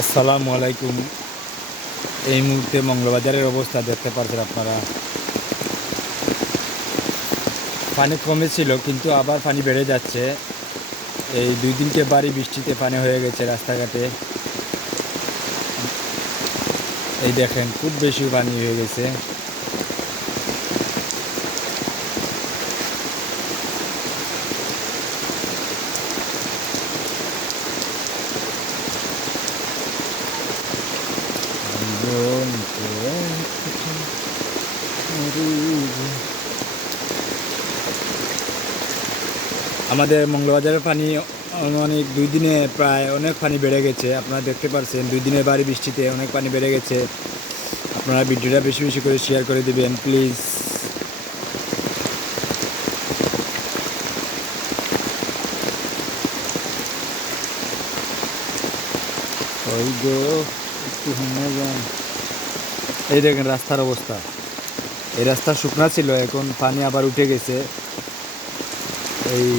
আসসালামু আলাইকুম। এই মুহূর্তে মঙ্গলবাজারের অবস্থা দেখতে পাচ্ছেন আপনারা। পানি কমেছিল কিন্তু আবার পানি বেড়ে যাচ্ছে। এই 2 দিনকে বাড়ি বৃষ্টিতে পানি হয়ে গেছে রাস্তাঘাটে। এই দেখেন খুব বেশি পানি হয়ে গেছে। আমাদের মঙ্গলবাজারের পানি অনেক 2 দিনে প্রায় অনেক পানি বেড়ে গেছে। আপনারা দেখতে পাচ্ছেন 2 দিনের বাড়ি বৃষ্টিতে অনেক পানি বেড়ে গেছে। আপনারা ভিডিওটা বেশি বেশি করে শেয়ার করে দিবেন প্লিজ। ওই গো একটু শুনে যান। এই দেখেন রাস্তার অবস্থা। এই রাস্তা শুকনা ছিল, এখন পানি আবার উঠে গেছে। এই